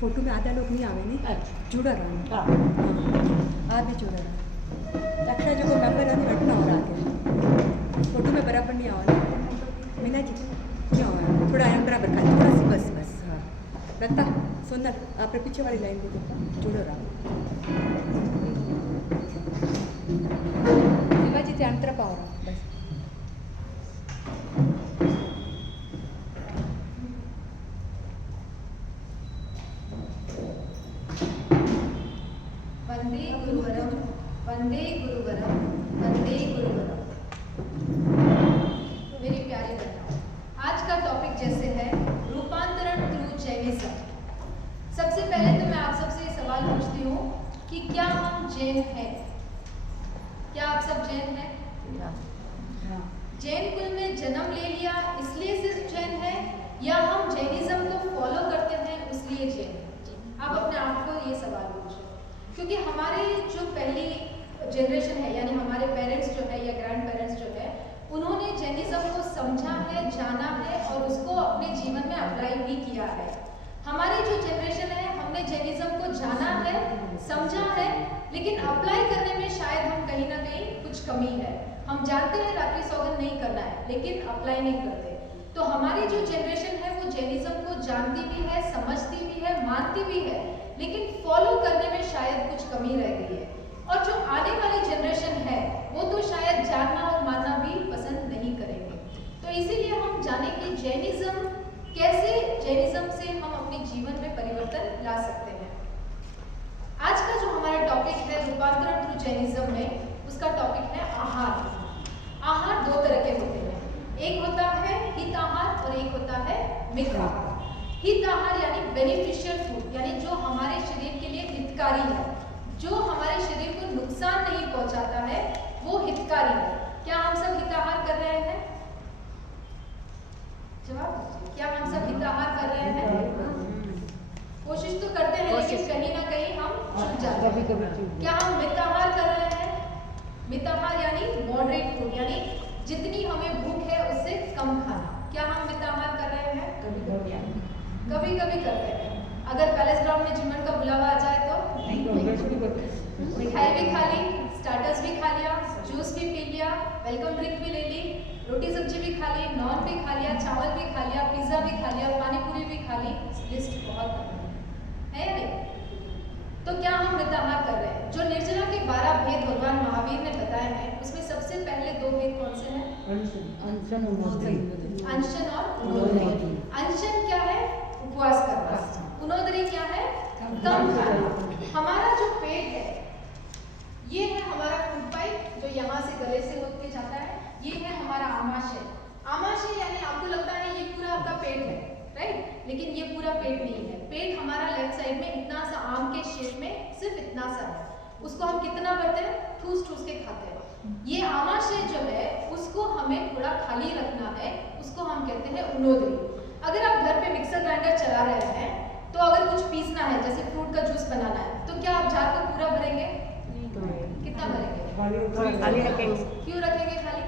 Photo में आधा लोग नहीं आवे नहीं जुड़ा रहा आप भी जुड़ा रहा रक्षा जो नंबर आने घटना हो रहा है फोटो में बराबर नहीं आवा मीना जी नहीं हो थोड़ा आया बराबर खा थोड़ा सी बस बस हाँ लता सुंदर आप पीछे वाली लाइन भी जुड़ो रहा शिवाजी से अंतर पाओ रहा बस वंदे गुरुवरम वंदे गुरुवरम वंदे गुरुवरम। मेरी प्यारी बहनों, आज का टॉपिक जैसे है रूपांतरण थ्रू जैनिज्म। सबसे पहले तो मैं आप सबसे ये सवाल पूछती हूँ कि क्या हम जैन हैं? क्या आप सब जैन हैं? जैन कुल में जन्म ले लिया इसलिए सिर्फ जैन है या हम जैनिज्म को फॉलो करते हैं इसलिए जैन है? आप अपने आप को ये सवाल पूछो, क्योंकि हमारे जो पहली जनरेशन है यानी हमारे पेरेंट्स जो है या ग्रैंड पेरेंट्स जो है उन्होंने जैनिज्म को समझा है, जाना है और उसको अपने जीवन में अप्लाई भी किया है। हमारी जो जनरेशन है हमने जैनिज्म को जाना है, समझा है, लेकिन अप्लाई करने में शायद हम कहीं ना कहीं कुछ कमी है। हम जानते हैं रात्रि सौगंध नहीं करना है लेकिन अप्लाई नहीं करते। तो हमारी जो जनरेशन है वो जैनिज्म को जानती भी है, समझती भी है, मानती भी है, लेकिन फॉलो करने में शायद कुछ कमी रह गई है। और जो आने वाली जनरेशन है वो तो शायद जानना और मानना भी पसंद नहीं करेंगे। तो इसीलिए हम जाने कि जैनिज्म कैसे, जैनिज्म से हम अपने जीवन में परिवर्तन ला सकते हैं। आज का जो हमारा टॉपिक है रूपांतरण थ्रू जैनिज्म में, उसका टॉपिक है आहार। आहार दो तरह के होते हैं, एक होता है हित आहार और एक होता है मित आहार। हित आहार यानी बेनिफिशियल फूड, यानी जो हमारे शरीर के लिए हितकारी है, जो हमारे शरीर को नुकसान नहीं पहुंचाता है, वो हितकारी है। क्या हम सब हित आहार कर रहे हैं? जवाब दीजिए, क्या हम सब हित आहार कर रहे हैं? कोशिश तो करते हैं लेकिन कहीं ना कहीं हम चूक जाते हैं। क्या हम मित आहार कर रहे हैं? मित आहार यानी मॉडरेट फूड, यानी जितनी हमें भूख है उससे कम खाना। क्या हम मित आहार कर रहे हैं? कभी कभी करते हैं। अगर पैलेस ग्राउंड में जिमन का बुलावा आ जाए तो मिठाई भी खा ली, स्टार्टर्स भी खा लिया, जूस भी पी लिया, वेलकम ड्रिंक भी ले ली, रोटी सब्जी भी खा ली, नॉन भी खा लिया, चावल भी खा लिया, पिज्जा भी खा लिया, पानी पूरी भी खा ली। लिस्ट बहुत है या नहीं? तो क्या हम मित आहार कर रहे हैं? जो निर्जला के 12 भेद भगवान महावीर ने बताए हैं उसमें सबसे पहले 2 भेद कौन से हैं? अनशन और उनोदरी। अनशन क्या है? उपवास करना। उनोदरी क्या है? कम खाना। हमारा जो पेट है ये है हमारा फूड पाइप जो यहाँ से गले से होकर जाता है, ये है हमारा आमाशय। आमाशय यानी आपको लगता है ये पूरा आपका पेट है, राइट? लेकिन ये पूरा पेट नहीं है। पेट हमारा लेफ्ट साइड में इतना सा आम के शेप में सिर्फ इतना सा है। उसको हम कितना करते हैं? ठूस ठूस के खाते हैं। ये आमाशय जो है उसको हमें थोड़ा खाली रखना है, उसको हम कहते हैं उनोदरी। अगर आप घर पे मिक्सर ग्राइंडर चला रहे हैं तो अगर कुछ पीसना है जैसे फ्रूट का जूस बनाना है तो क्या आप जार को पूरा भरेंगे? कितना भरेंगे? खाली रखेंगे। क्यों रखेंगे खाली?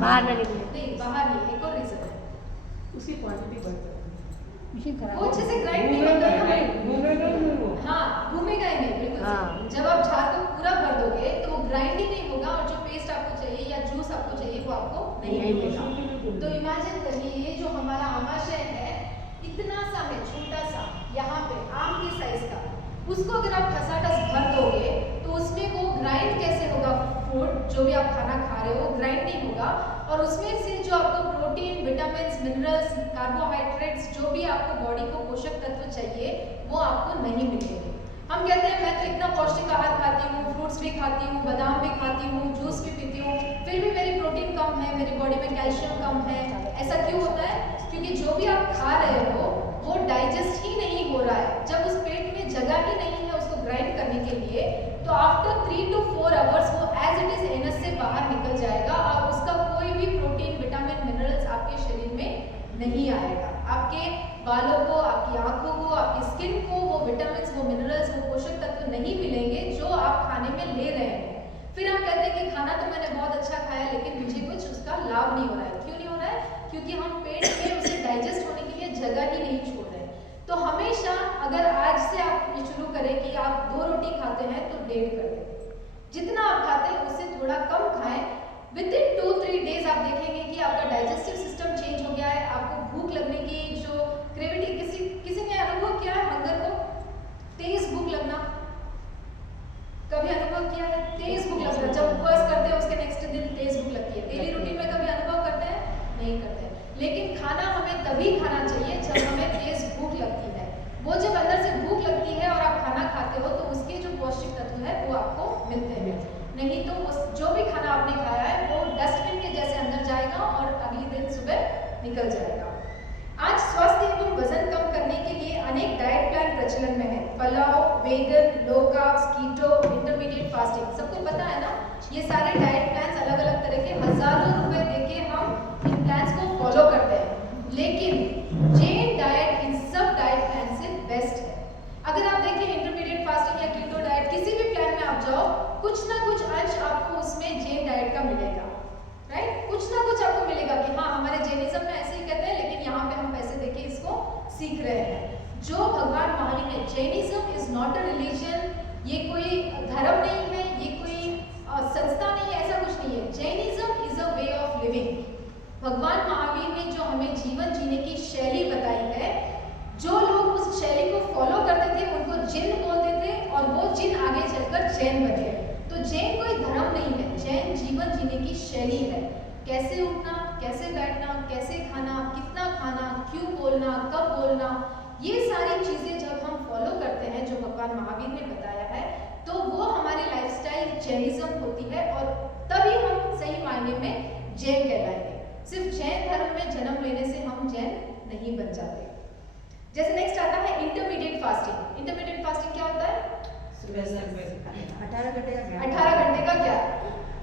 बाहर लगेंगे नहीं, बाहर नहीं। एक और रीजन है, उसकी क्वांटिटी बढ़ जाती वो अच्छे से ग्राइंड नहीं होता ना। हाँ, घूमेगा ही नहीं, बिल्कुल हाँ। सही। जब आप जार को पूरा भर दोगे तो वो ग्राइंड ही नहीं होगा और जो पेस्ट आपको चाहिए या जूस आपको चाहिए वो आपको नहीं मिलेगा। तो इमेजिन करिए ये जो हमारा आमाशय है इतना सा है, छोटा सा, यहाँ पे आम के साइज का, उसको अगर आप ठसाठस भर दोगे तो उसमें वो ग्राइंड कैसे होगा? फूड जो भी आप खाना खा रहे हो ग्राइंड नहीं होगा और उसमें से जो आपको प्रोटीन, विटामिन्स, मिनरल्स, कार्बोहाइड्रेट्स, जो भी आपको बॉडी को पोषक तत्व चाहिए वो आपको नहीं मिलेंगे। हम कहते हैं मैं तो इतना पौष्टिक आहार खाती हूँ, फ्रूट्स भी खाती हूँ, बादाम भी खाती हूँ, जूस भी पीती हूँ, फिर भी मेरी प्रोटीन कम है, मेरी बॉडी में कैल्शियम कम है। ऐसा क्यों होता है? क्योंकि जो भी आप खा रहे हो वो डाइजेस्ट ही नहीं हो रहा है। जब उस पेट में जगह ही नहीं है उसको ग्राइंड करने के लिए तो आफ्टर 3 to 4 आवर्स वो एज इट इज एनस से बाहर निकल जाएगा और उसका कोई भी प्रोटीन, विटामिन, मिनरल्स आपके शरीर में नहीं आएगा। आपके बालों को, आपकी आंखों को, आपकी स्किन को वो विटामिन्स, वो मिनरल्स, वो पोषक तत्व नहीं मिलेंगे जो आप खाने में ले रहे हैं। फिर हम कहते हैं कि खाना तो मैंने बहुत अच्छा खाया लेकिन मुझे कुछ उसका लाभ नहीं हो रहा है। क्यों नहीं हो रहा है? क्योंकि हम पेट में उसे डाइजेस्ट होने के लिए जगह ही नहीं छोड़ रहे। तो हमेशा शुरू करें कि आप 2 रोटी खाते हैं तो 1.5 कर दें। जितना आप खाते हैं उससे थोड़ा कम खाएं। विद इन 2-3 डेज आप देखेंगे कि आपका डाइजेस्टिव सिस्टम चेंज हो गया है। आपको भूख लगने की जो क्रेविटी, किसी ने अनुभव किया है हंगर को? तेज भूख लगना कभी अनुभव किया है? तेज भूख लगना, जब उपवास करते हैं उसके नेक्स्ट दिन तेज भूख लगती है। डेली रूटीन में कभी अनुभव करते हैं? नहीं करते हैं। लेकिन खाना हमें तभी खाना चाहिए जब हमें तेज भूख लगती है। वो जब अंदर से भूख लगती है और आप खाना खाते हो तो उसके जो पौष्टिक तत्व है वो आपको मिलते हैं। नहीं तो उस जो भी खाना आपने खाया है वो डस्टबिन के जैसे अंदर जाएगा और अगले दिन सुबह निकल जाएगा। आज स्वास्थ्य एवं वजन कम करने के लिए अनेक डाइट प्लान प्रचलन में है। पलाव, वेगन, लो कार्ब्स, कीटो, इंटरमीडिएट फास्टिंग, सबको पता है ना? ये सारे डाइट प्लान्स अलग अलग तरह के हजारों रुपए देके हम इन प्लान्स को फॉलो करते हैं। लेकिन जैन डाइट इन सब डाइट प्लान से बेस्ट है। अगर आप देखें इंटरमीडिएट फास्टिंग या कीटो डाइट, किसी भी प्लान में आप जाओ, कुछ ना कुछ अंश आपको उसमें जैन डाइट का मिलेगा, राइट? कुछ ना कुछ आपको मिलेगा कि हाँ हमारे जैनिज्म में ऐसे ही कहते हैं, लेकिन यहाँ पे हम पैसे देके इसको सीख रहे हैं। जो भगवान महावीर ने, Jainism is not a religion, ये कोई धर्म नहीं है, ये कोई संस्था नहीं है, ऐसा कुछ नहीं है। Jainism is a way of living. भगवान महावीर ने जो हमें जीवन जीने की शैली बताई है, जो लोग उस शैली को फॉलो करते थे उनको जिन बोलते थे और वो जिन आगे चलकर जैन बने। तो जैन कोई धर्म नहीं है, जैन जीवन जीने की शैली है। कैसे उठना, कैसे बैठना, कैसे खाना, कितना खाना, क्यों बोलना, कब बोलना, ये सारी चीजें जब हम फॉलो करते हैं जो भगवान महावीर ने बताया है, तो वो हमारी लाइफस्टाइल जैनिज्म होती है और तभी हम सही मायने में जैन कहलाएंगे। सिर्फ जैन धर्म में जन्म लेने से हम जैन नहीं बन जाते। जैसे नेक्स्ट आता है इंटरमीडिएट फास्टिंग। इंटरमीडिएट फास्टिंग क्या होता है? 18 घंटे का गैप। 18 घंटे का गैप।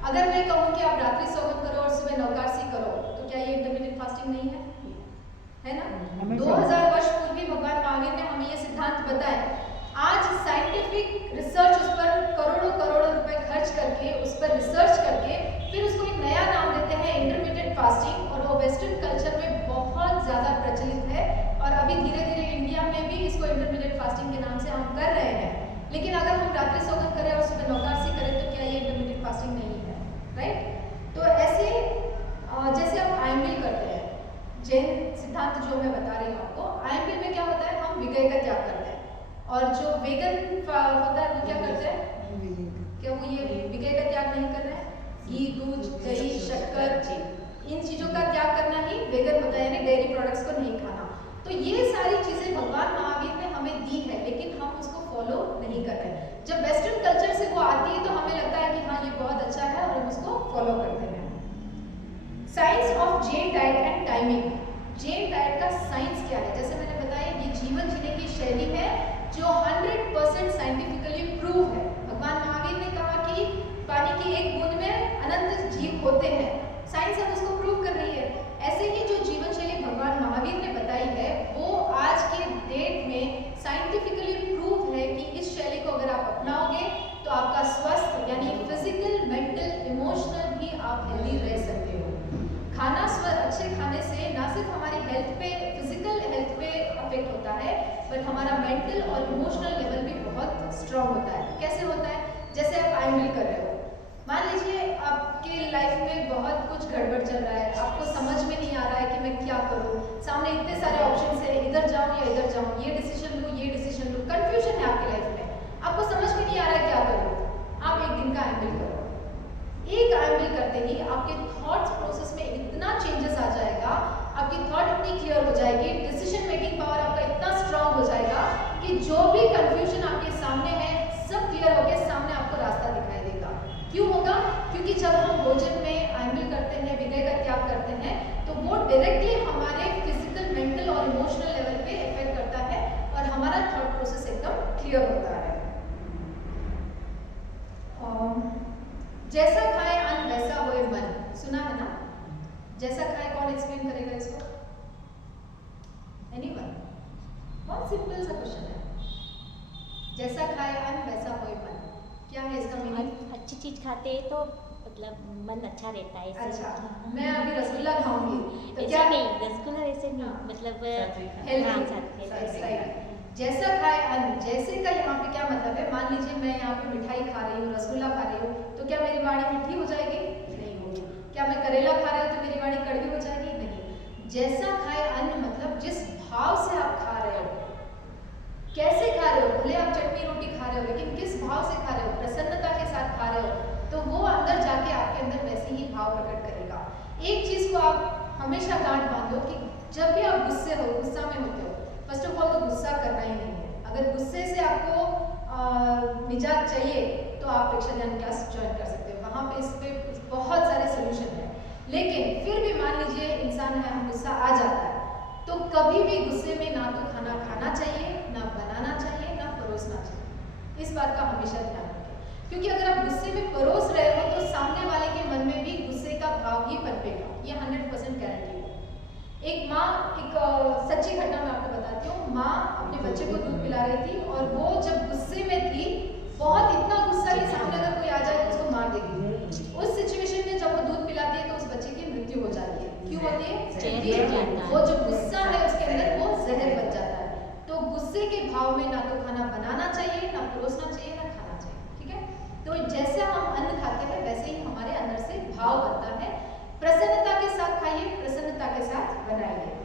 अगर मैं कहूँ कि आप रात्रि सोगन करो और सुबह नौकासी करो, तो क्या ये इंटरमीडिएट फास्टिंग नहीं है? है ना? 2000 वर्ष पूर्व भगवान महावीर ने हमें ये सिद्धांत बताया। आज साइंटिफिक रिसर्च उस पर करोड़ों रुपए खर्च करके, उस पर रिसर्च करके फिर उसको एक नया नाम देते हैं इंटरमीडिएट फास्टिंग, और वो वेस्टर्न कल्चर में बहुत ज़्यादा प्रचलित है और अभी धीरे धीरे इंडिया में भी इसको इंटरमीडिएट फास्टिंग के नाम से हम कर रहे हैं। लेकिन अगर हम रात्रि सोगन करें और सुबह नौकासी करें तो क्या ये इंटरमीडिएट फास्टिंग नहीं है? राइट? तो ऐसे जैसे आप आयम्बिल करते हैं, जैन सिद्धांत जो मैं बता रही हूँ आपको, आयम्बिल में क्या होता है? हम विगय का त्याग करते हैं। और जो वेगन होता है वो क्या करते हैं? क्या वो ये विगय का त्याग नहीं कर रहे हैं? घी, दूध, दही, शक्कर, इन चीजों का त्याग करना ही वेगन होता है, यानी डेयरी प्रोडक्ट्स को नहीं खाना। तो ये सारी चीजें भगवान महावीर ने हमें दी है, लेकिन हम उसको फॉलो नहीं कर रहे हैं। जब वेस्टर्न कल्चर से वो आती है तो हमें लगता है कि हाँ ये बहुत अच्छा है और हम उसको फॉलो करते हैं। Science of Jain diet and timing. Jain diet का साइंस क्या है? जैसे मैंने बताया, ये जीवन जीने की शैली है जो 100% साइंटिफिकली प्रूव है। भगवान महावीर ने कहा कि पानी की एक बूंद में अनंत जीव होते हैं। साइंस अब उसको प्रूव कर रही है। ऐसे ही जो जीवन शैली भगवान महावीर ने बताई है वो आज के डेट में साइंटिफिकली प्रूव है कि इस शैली को अगर आप अपनाओगे तो आपका स्वस्थ यानी फिजिकल, मेंटल, इमोशनल भी आप हेल्दी रह सकते हो। खाना अच्छे खाने से ना सिर्फ हमारी हेल्थ पे, फिजिकल हेल्थ पे अफेक्ट होता है, बट हमारा मेंटल और इमोशनल लेवल भी बहुत स्ट्रांग होता है। कैसे होता है? जैसे आप आयम्बिल कर रहे हो, मान लीजिए आपके लाइफ में बहुत कुछ गड़बड़ चल रहा है, आपको समझ में नहीं आ रहा है कि मैं क्या करूं, सामने इतने सारे ऑप्शंस है, इधर जाऊं या इधर जाऊं, ये डिसीजन लूं, ये डिसीजन लूं, कंफ्यूजन है आपकी लाइफ में, आपको समझ में नहीं आ रहा है क्या करूं। आप एक दिन का आयम्बिल करो। एक आयम्बिल करते ही आपके थॉट्स प्रोसेस में इतना चेंजेस आ जाएगा, आपकी थॉट इतनी क्लियर हो जाएगी, डिसीजन मेकिंग पावर आपका इतना स्ट्रांग हो जाएगा कि जो भी कंफ्यूजन आपके सामने है सब क्लियर होकर सामने आपको रास्ता दिखाई देगा। क्यों होगा? क्योंकि जब हम भोजन में आयम्बिल करते हैं, विगय का त्याग करते हैं, तो वो डायरेक्टली हमारे फिजिकल, मेंटल और इमोशनल लेवल पे इफेक्ट करता है और हमारा थॉट प्रोसेस एकदम क्लियर होता है। जैसा खाए अन्न वैसा होए मन, सुना है ना? जैसा खाए, कौन एक्सप्लेन करेगा इसको? एनीवन? बहुत सिंपल सा क्वेश्चन है। जैसा खाए अन्न वैसा होए मन, क्या है इसका मीनिंग? अच्छी चीज खाते हैं तो मतलब मन अच्छा रहता है। अच्छा, मैं अभी रसगुल्ला खाऊंगी तो ऐसा क्या नहीं, रसगुल्ला ऐसे नहीं, मतलब हेल्दी। हाँ, जैसा खाए अन्न, जैसे का यहाँ पे क्या मतलब है, मान लीजिए मैं यहाँ पे मिठाई खा रही हूँ, रसगुल्ला खा रही हूँ, तो क्या मेरी वाणी मीठी हो जाएगी? नहीं होगी। क्या मैं करेला खा रही हूँ तो मेरी वाणी कड़वी हो जाएगी? नहीं। जैसा खाए अन्न मतलब जिस भाव से आप खा रहे हो, कैसे खा रहे हो, भले आप चटनी रोटी खा रहे हो लेकिन किस भाव से खा रहे हो, प्रसन्नता के साथ खा रहे हो, तो वो अंदर जाके आपके अंदर वैसे ही भाव प्रकट करेगा। एक चीज को आप हमेशा गांठ बांधो कि जब भी आप गुस्सा में होते हो, फर्स्ट ऑफ ऑल तो गुस्सा करना ही नहीं है। अगर गुस्से से आपको निजात चाहिए तो आप प्रेक्षा ध्यान क्लास ज्वाइन कर सकते हो, वहाँ पे इस पे बहुत सारे सोल्यूशन हैं। लेकिन फिर भी मान लीजिए इंसान है, हम गुस्सा आ जाता है, तो कभी भी गुस्से में ना तो खाना खाना चाहिए, ना बनाना चाहिए, ना परोसना चाहिए। इस बात का हमेशा ध्यान रखें, क्योंकि अगर आप गुस्से में परोस रहे हो तो सामने वाले के मन में भी गुस्से का भाव ही पनपेगा, ये 100% गारंटी है। एक माँ, एक सच्ची घटना मैं आपको बताती हूँ। माँ अपने बच्चे को दूध पिला रही थी और वो जब गुस्से में थी, बहुत इतना गुस्सा कि सामने अगर कोई आ जाए तो उसको मार देगी। उस सिचुएशन में जब वो दूध पिलाती है तो उस बच्चे की मृत्यु हो जाती है। क्यों होती है? क्योंकि वो जो गुस्सा है उसके अंदर वो जहर बन जाता है। तो गुस्से के भाव में ना तो खाना बनाना चाहिए, ना परोसना चाहिए, ना खाना चाहिए। ठीक है, तो जैसे हम अन्न खाते हैं वैसे ही हमारे अंदर से भाव बनता है। प्रसन्नता के साथ खाइए, प्रसन्नता के साथ बनाइए।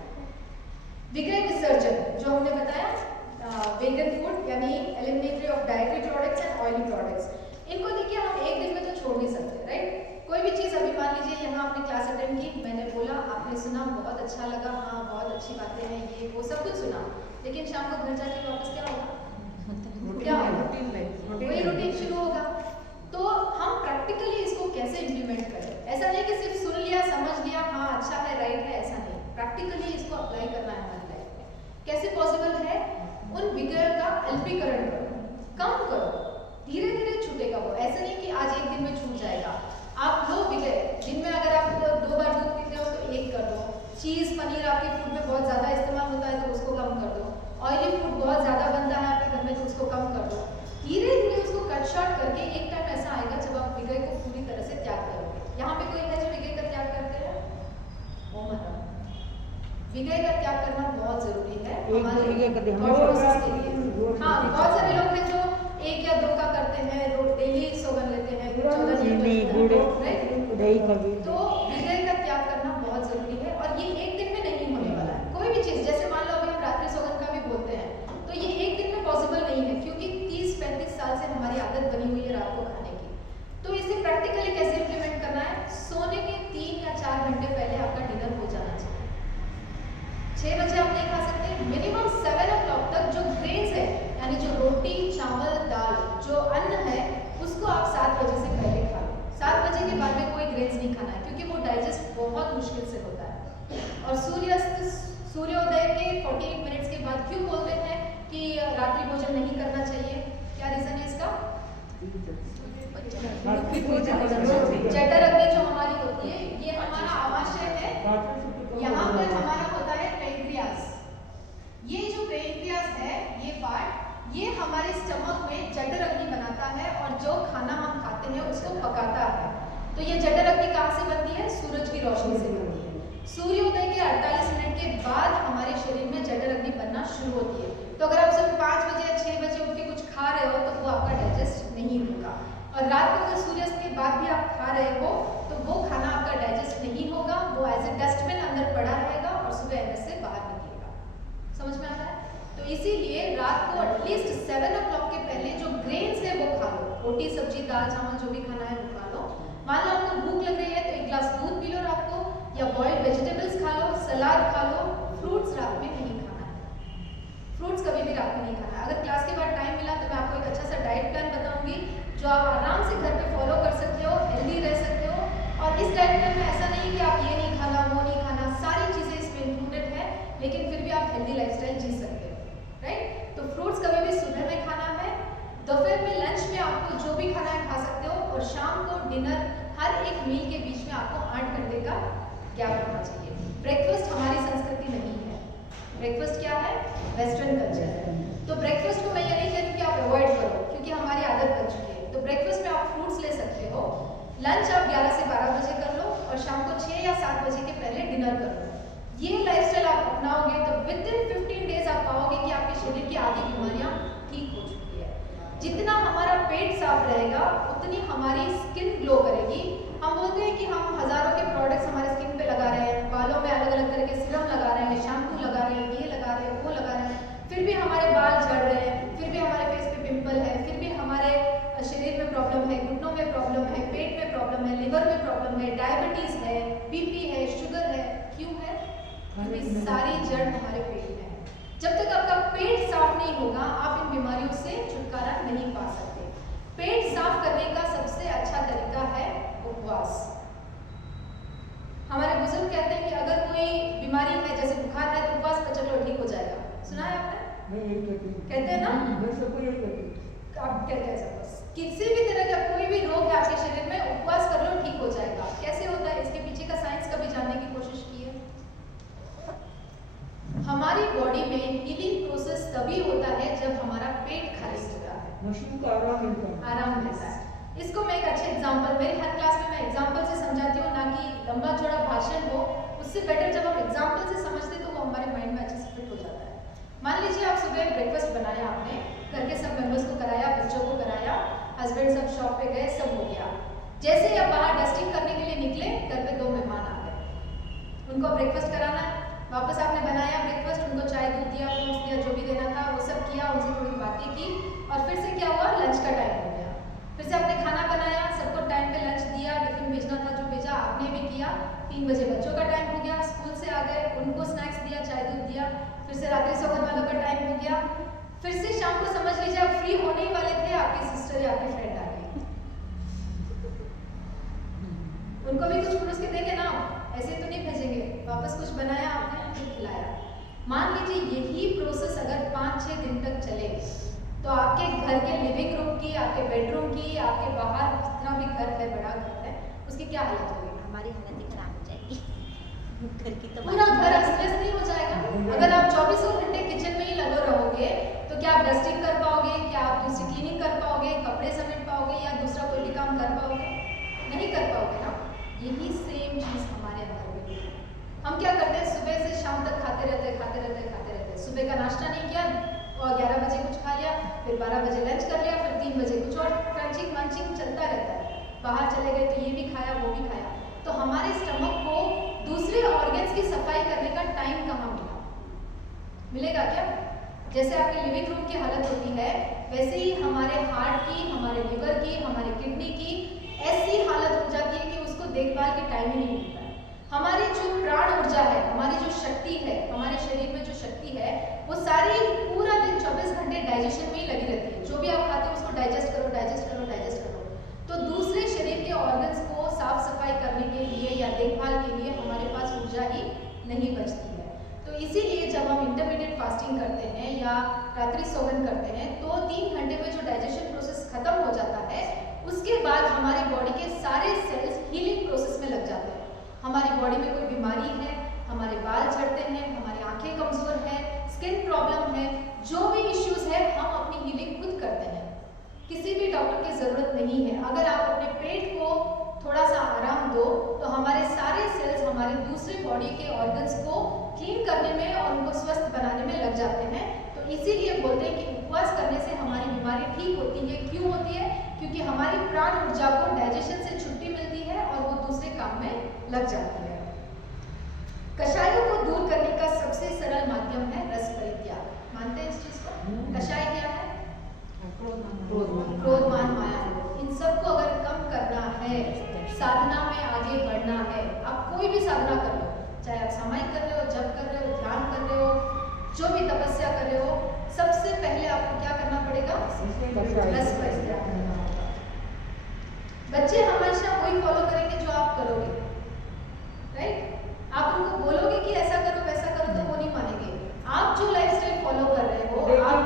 विग्रह विसर्जन जो हमने बताया, वेगन फूड यानी एलिमिनेटरी of dietary products and oily products, इनको देखिए हम एक दिन में तो छोड़ नहीं सकते, राइट? कोई भी चीज़, अभी मान लीजिए यहाँ आपने क्लास अटेंड की, मैंने बोला, आपने सुना, बहुत अच्छा लगा, हाँ बहुत अच्छी बातें हैं, ये वो सब कुछ सुना, लेकिन शाम को घर जाके वापस क्या होगा? क्या होगा? वही रूटीन शुरू होगा। तो हम प्रैक्टिकली इसको कैसे इम्प्लीमेंट करें? ऐसा नहीं कि सिर्फ सुन लिया, समझ लिया, हाँ अच्छा है, राइट है, ऐसा नहीं। प्रैक्टिकली इसको अप्लाई करना है हमारी लाइफ में। कैसे पॉसिबल है? उन विग्रह का अल्पीकरण करो, कम करो, धीरे धीरे छूटेगा वो। ऐसा नहीं कि आज एक दिन में छूट जाएगा। आप लो विग्रह, दिन में अगर आप 2 बार दूध पीते हो तो 1 कर दो। चीज़ पनीर आपके फूड में बहुत ज़्यादा इस्तेमाल होता है तो उसको कम कर दो। ऑयली फूड बहुत ज़्यादा बनता है आपके घर में तो उसको कम कर दो। धीरे धीरे उसको कट शॉर्ट करके एक टाइम ऐसा आएगा जब आप विग्रह को पूरी तरह से त्याग करोगे। यहाँ पे कोई है जो विग्रह का त्याग करते हैं? वो मत। विग्रह का त्याग करना बहुत जरूरी है हमारे थॉट प्रोसेस के लिए। हाँ, बहुत सारे लोग हैं जो 1 या 2 का करते हैं, डेली सौगंध लेते हैं, 14 दिन, तो विग्रह का त्याग करना बहुत जरूरी है। और ये एक दिन में नहीं होने वाला है। कोई भी चीज़, जैसे मान लो अभी हम रात्रि सौगंध का भी बोलते हैं, तो ये एक दिन में पॉसिबल नहीं है, क्योंकि 30-35 साल से हमारी आदत बनी हुई है रात को खाने की। तो इसे प्रैक्टिकली कैसे इम्प्लीमेंट करना है? सोने के 3 या 4 घंटे पहले आपका डिनर हो जाना चाहिए। 6 बजे आप नहीं खा सकते, मिनिमम 7 o'clock तक जो ग्रेन्स है, यानी जो रोटी, चावल, दाल, जो अन्न है, उसको आप 7 बजे से पहले खा लो। 7 बजे के बाद में कोई ग्रेन्स नहीं खाना है, क्योंकि वो डाइजेस्ट बहुत मुश्किल से होता है। और सूर्योदय के 48 मिनट्स के बाद क्यों बोलते हैं कि रात्रि भोजन नहीं करना चाहिए? क्या रीजन है इसका? जठर अग्नि जो हमारी होती है, ये हमारा आमाशय है। यहाँ पर हमारा होता है पेनक्रियास। ये जो पेनक्रियास है, ये पार्ट, ये हमारे स्टमक में जठर अग्नि बनाता है और जो खाना हम खाते हैं उसको पकाता है। तो ये जठर अग्नि कहाँ से बनती है? सूरज की रोशनी से बनती है। सूर्योदय के 48 मिनट के बाद हमारे शरीर में जठर अग्नि बनना शुरू होती है। तो अगर आप सिर्फ 5 बजे या 6 बजे उठ के कुछ खा रहे हो तो वो आपका डाइजेस्ट नहीं होगा। और रात को अगर सूर्यास्त के बाद भी आप खा रहे हो तो वो खाना आपका डाइजेस्ट नहीं होगा, वो एज ए डस्टबिन अंदर पड़ा रहेगा और सुबह अंदर से बाहर निकलेगा। समझ में आता है? तो इसीलिए रात को एटलीस्ट 7 o'clock के पहले जो ग्रेन्स है वो खा लो। रोटी, सब्जी, दाल, चावल जो भी खाना है वो खा लो। मान लो आपको भूख लग रही है तो 1 ग्लास दूध पी लो रात को, या बॉइल्ड वेजिटेबल्स खा लो, सलाद खा लो। फ्रूट्स रात में नहीं खाना है, फ्रूट्स कभी भी रात में नहीं खाना है। अगर क्लास के बाद टाइम मिला तो मैं आपको एक अच्छा सा डाइट प्लान बताऊंगी जो आप आराम से घर पे फॉलो कर सकते हो, हेल्दी रह सकते हो। और इस डाइट प्लान में ऐसा नहीं कि आप ये नहीं खाना, वो नहीं खाना, सारी चीज़ें इसमें इंक्लूडेड है, लेकिन फिर भी आप हेल्दी लाइफस्टाइल जी सकते हो, राइट? तो फ्रूट्स कभी भी सुबह में खाना है, दोपहर में लंच में आपको जो भी खाना है खा सकते हो, और शाम को डिनर, हर एक मील के बीच में आपको 8 घंटे का गैप होना चाहिए। ब्रेकफास्ट हमारी संस्कृति नहीं है। ब्रेकफास्ट क्या है? वेस्टर्न कल्चर है। तो ब्रेकफास्ट को मैं ये नहीं कह रही कि आप अवॉइड करो, क्योंकि हमारी आदत बन चुकी है। तो ब्रेकफास्ट में आप फ्रूट्स ले सकते हो, लंच आप 11 से 12 बजे कर लो, और शाम को 6 या 7 बजे के पहले डिनर कर लो। ये लाइफस्टाइल आप अपनाओगे तो विद इन 15 डेज आप पाओगे कि आपके शरीर की आधी बीमारियां ठीक हो पेट साफ रहेगा उतनी हमारी स्किन ग्लो करेगी। हम बोलते हैं कि हम हज़ारों के प्रोडक्ट्स हमारे स्किन पे लगा रहे हैं, बालों में अलग अलग तरह के सीरम लगा रहे हैं, शैम्पू लगा रहे हैं, ये लगा रहे हैं, वो लगा रहे हैं, फिर भी हमारे बाल झड़ रहे हैं, फिर भी हमारे फेस पे पिंपल है, फिर भी हमारे शरीर में प्रॉब्लम है, घुटनों में प्रॉब्लम है, पेट में प्रॉब्लम है, लिवर में प्रॉब्लम है, डायबिटीज़ है, बीपी है, शुगर है। क्यों है? क्योंकि सारी जड़ हमारे पेट में है। जब तक आपका पेट साफ नहीं होगा आप इन बीमारियों से छुटकारा नहीं पा सकते। पेट साफ करने का सबसे अच्छा तरीका है उपवास। हमारे बुजुर्ग कहते हैं कि अगर कोई बीमारी है, जैसे बुखार है, तो उपवास पर चलो ठीक हो जाएगा। सुना है आपने? कहते हैं ना? आप कहते हैं सब बस किसी भी तरह का कोई भी रोग है आपके शरीर में, उपवास कर लो ठीक हो जाएगा। कैसे होता है? इसके पीछे का साइंस कभी जानने की कोशिश की है? हमारी बॉडी में हीलिंग प्रोसेस तभी होता है जब हमारा पेट खाली होता है, मशीन को आराम मिलता है। इसको मैं एक अच्छे एग्जांपल, मेरी हर क्लास में मैं एग्जांपल से समझाती हूँ, ना कि लंबा चौड़ा भाषण हो। उससे बेटर जब हम एग्जांपल से समझते तो वो हमारे माइंड में अच्छे से फिट हो जाता है। मान लीजिए आप सुबह ब्रेकफास्ट बनाया, आपने घर के सब मेंबर्स को कराया, बच्चों को कराया, हस्बैंड सब शॉप पे गए, सब हो गया। जैसे ही आप बाहर डस्टिंग करने के लिए निकले, घर पे 2 मेहमान आ गए, उनको ब्रेकफास्ट कराना है। वापस आपने बनाया ब्रेकफास्ट, उनको चाय दूध दिया, फ्रूट्स दिया, जो भी देना था वो सब किया, उनसे थोड़ी बातें की, और फिर से क्या हुआ, लंच का टाइम हो गया। फिर से आपने खाना बनाया, सबको टाइम पे लंच दिया, टिफिन भेजना था जो भेजा आपने भी किया। 3 बजे बच्चों का टाइम हो गया, स्कूल से आ गए, उनको स्नैक्स दिया, चाय दूध दिया। फिर से रात्रि सोने वालों का टाइम हो गया। फिर से शाम को समझ लीजिए आप फ्री होने ही वाले थे, आपकी सिस्टर या आपकी फ्रेंड आ गई। उनको भी कुछ पुरुष के देंगे ना, ऐसे तो नहीं भेजेंगे। वापस कुछ बनाया आपने, फिर खिलाया। मान लीजिए यही प्रोसेस अगर 5-6 दिन तक चले तो आपके घर के लिविंग रूम की, आपके बेडरूम की, आपके बाहर जितना भी घर है, बड़ा घर है, उसकी क्या हालत होगी? हमारी हालत ही खराब हो जाएगी। घर की तो पूरा घर अस्त-व्यस्त नहीं हो जाएगा? अगर आप 24 घंटे किचन में ही लगे रहोगे तो क्या आप डस्टिंग कर पाओगे? क्या आप दूसरी क्लीनिंग कर पाओगे? कपड़े समेट पाओगे? या दूसरा कोई भी काम कर पाओगे? नहीं कर पाओगे ना। यही सेम चीज हमारे अंदर भी है। हम क्या करते हैं, सुबह से शाम तक खाते रहते हैं, खाते रहते हैं, खाते रहते हैं। सुबह का नाश्ता नहीं किया और 11 बजे कुछ खा लिया, फिर 12 बजे लंच कर लिया, फिर 3 बजे कुछ और क्रंचिंग मंचिंग चलता रहता है। बाहर चले गए तो ये भी खाया, वो भी खाया। तो हमारे स्टमक को दूसरे ऑर्गन्स की सफाई करने का टाइम कहाँ मिला? मिलेगा क्या? जैसे आपके लिविंग रूम की हालत होती है, वैसे ही हमारे हार्ट की, हमारे लिवर की, हमारे किडनी की ऐसी हालत हो जाती है कि उसको देखभाल के टाइम ही नहीं मिलता है। हमारी जो प्राण ऊर्जा है, हमारी जो शक्ति है, हमारे शरीर में जो शक्ति है, वो सारी पूरा दिन 24 घंटे डाइजेशन में ही लगी रहती है। जो भी आप खाते हो उसको डाइजेस्ट करो, डाइजेस्ट करो, डाइजेस्ट करो। तो दूसरे शरीर के ऑर्गन्स को साफ सफाई करने के लिए या देखभाल के लिए हमारे पास ऊर्जा ही नहीं बचती है। तो इसीलिए जब हम इंटरमीडिएट फास्टिंग करते हैं या रात्रि सोवन करते हैं तो 3 घंटे में जो डाइजेशन प्रोसेस खत्म हो जाता है, उसके बाद हमारे बॉडी के सारे सेल्स हीलिंग प्रोसेस में लग जाते हैं। हमारी बॉडी में कोई बीमारी है, हमारे बाल झड़ते हैं, हमारी आंखें कमजोर है, स्किन प्रॉब्लम है, जो भी इश्यूज है, हम अपनी हीलिंग खुद करते हैं, किसी भी डॉक्टर की जरूरत नहीं है। अगर आप अपने पेट को थोड़ा सा आराम दो तो हमारे सारे सेल्स हमारे दूसरे बॉडी के ऑर्गन्स को क्लीन करने में और उनको स्वस्थ बनाने में लग जाते हैं। तो इसीलिए बोलते हैं कि उपवास करने से हमारी बीमारी ठीक होती है। क्यों होती है? क्योंकि हमारी प्राण ऊर्जा को डाइजेशन से छुट्टी मिलती है और वो दूसरे काम में लग जाती है। कषायों को दूर करने का सबसे सरल माध्यम है रस परित्याग। मानते हैं इस चीज को? कषाय क्या है? क्रोध, मान, माया। इन सबको अगर कम करना है, साधना में आगे बढ़ना है, आप कोई भी साधना कर लो, चाहे आप सामायिक कर रहे हो, जप कर रहे हो, ध्यान कर रहे हो, जो भी तपस्या कर रहे हो, सबसे पहले आपको क्या करना पड़ेगा? रस परित्याग करना होगा। बच्चे हमेशा वही फॉलो करेंगे जो आप करोगे, राइट? आप उनको बोलोगे कि ऐसा करो वैसा करो तो वो नहीं मानेंगे। आप जो लाइफस्टाइल फॉलो कर रहे हो, आप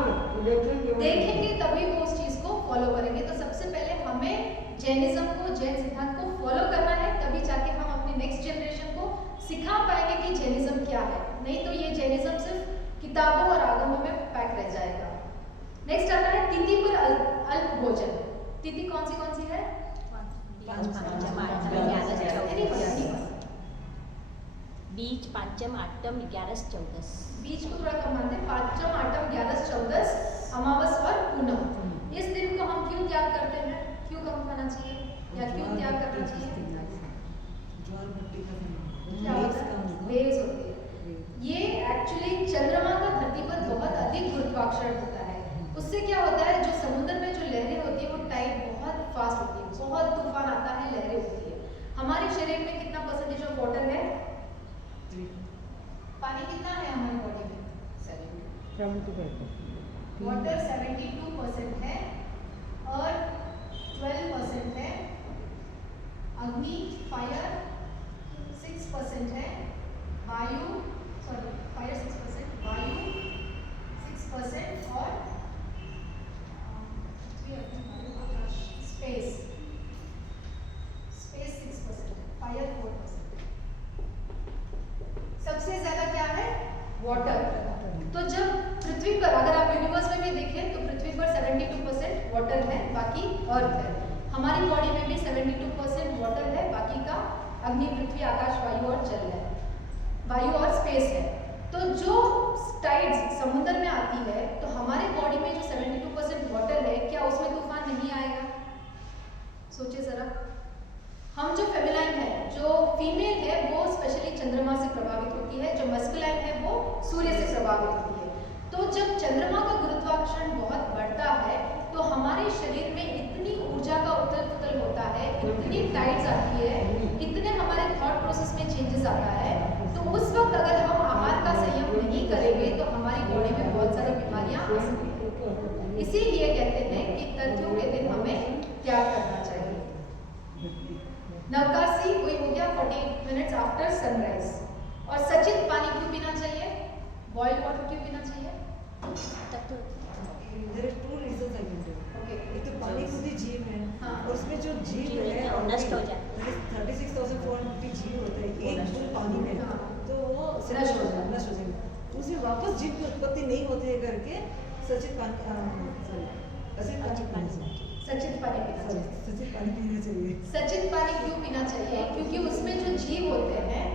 देखेंगे तभी वो उस चीज को फॉलो करेंगे। तो सबसे पहले हमें जैनिज्म को, जैन सिद्धांत को फॉलो करना है, तभी जाके हम अपने नेक्स्ट जनरेशन को सिखा पाएंगे कि जैनिज्म क्या है। नहीं तो ये जैनिज्म सिर्फ किताबों और आगमों में पैक रह जाएगा। नेक्स्ट आता है तिथि पर अल्प भोजन। तिथि कौन सी है? बीज, पांचम, आठम, 11, 14। बीज को थोड़ा कम मानते हैं। पांचम, आठम, 11, 14, अमावस और पूनम। इस दिन को हम क्यों त्याग करते हैं? या क्यों त्याग करना चाहिए? ज्वार भट्टी का क्या होता है? वेव्स होती है। ये एक्चुअली चंद्रमा का धरती पर बहुत अधिक गुरुत्वाकर्षण होता है। उससे क्या होता है, जो समुद्र में जो लहरें होती है वो टाइड बहुत फास्ट होती है, बहुत तूफान आता है, लहरें होती है। हमारे शरीर में कितना परसेंटेज ऑफ वाटर है? पानी कितना है हमारी बॉडी में? 72%। वाटर 72% है और 12% है। अग्नि फायर 6% है। वायु फायर 6%, वायु 6% और स्पेस 6%, फायर 4%। सबसे ज्यादा क्या है? वाटर। तो जब पृथ्वी पर, अगर आप यूनिवर्स में भी देखें तो पृथ्वी पर 72% वाटर है, बाकी अर्थ है। हमारी बॉडी में भी 72% वाटर है, बाकी का अग्नि, पृथ्वी, आकाश, वायु और जल है, वायु और स्पेस है। तो जो टाइड्स समुद्र में आती है तो हमारे बॉडी में जो 72% वाटर है, क्या उसमें तूफान नहीं आएगा? सोचिए जरा। हम जो फेमिनाइन है, जो फीमेल है, वो स्पेशली चंद्रमा से प्रभावित होती है, जो मस्कुलाइन है वो सूर्य से प्रभावित होती है। तो जब चंद्रमा का गुरुत्वाकर्षण बहुत बढ़ता है तो हमारे शरीर में इतनी ऊर्जा का उथल पुथल होता है, इतनी टाइड्स आती है, इतने हमारे थॉट प्रोसेस में चेंजेस आता है। तो उस वक्त अगर हम आहार का संयम नहीं करेंगे तो हमारी बॉडी में बहुत सारी बीमारियां आ सकती हैं। इसीलिए कहते हैं कि तथ्यों के दिन हमें त्याग करना चाहिए। नवकाशी वही हो गया 48 मिनट्स आफ्टर सनराइज। और सचित पानी क्यों पीना चाहिए? बॉइल्ड वाटर क्यों पीना चाहिए? There are two reasons I can do. Okay, एक तो पानी खुद ही जीव है, हाँ। और उसमें जो जीव जीव है है, वो नष्ट हो जाता है। 36,450 जीव होता है एक बूंद पानी में, हाँ। तो वो नष्ट हो जाएगा। नष्ट हो जाएगा। उसमें वापस जीव की उत्पत्ति नहीं होती है करके सचित पानी सचित पानी पीना चाहिए। सचित पानी पीना चाहिए। सचित पानी क्यों पीना चाहिए? क्योंकि उसमें जो जीव होते हैं,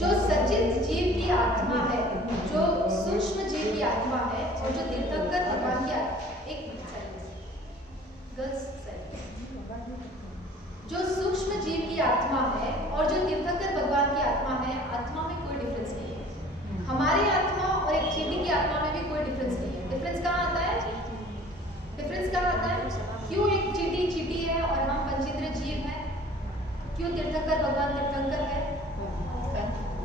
जो सचित जीव की आत्मा है, जो सूक्ष्म जीव की आत्मा है, और जो तीर्थंकर भगवान की जो सूक्ष्म जीव की आत्मा है और जो तीर्थंकर भगवान की आत्मा है, आत्मा में कोई डिफरेंस नहीं है। हमारी आत्मा और एक चींटी की आत्मा में भी कोई डिफरेंस नहीं है। डिफरेंस कहाँ आता है? डिफरेंस कहाँ आता है? क्यों एक चींटी चींटी है और हम पंचेंद्रिय जीव हैं? क्यों तीर्थंकर भगवान तीर्थंकर है?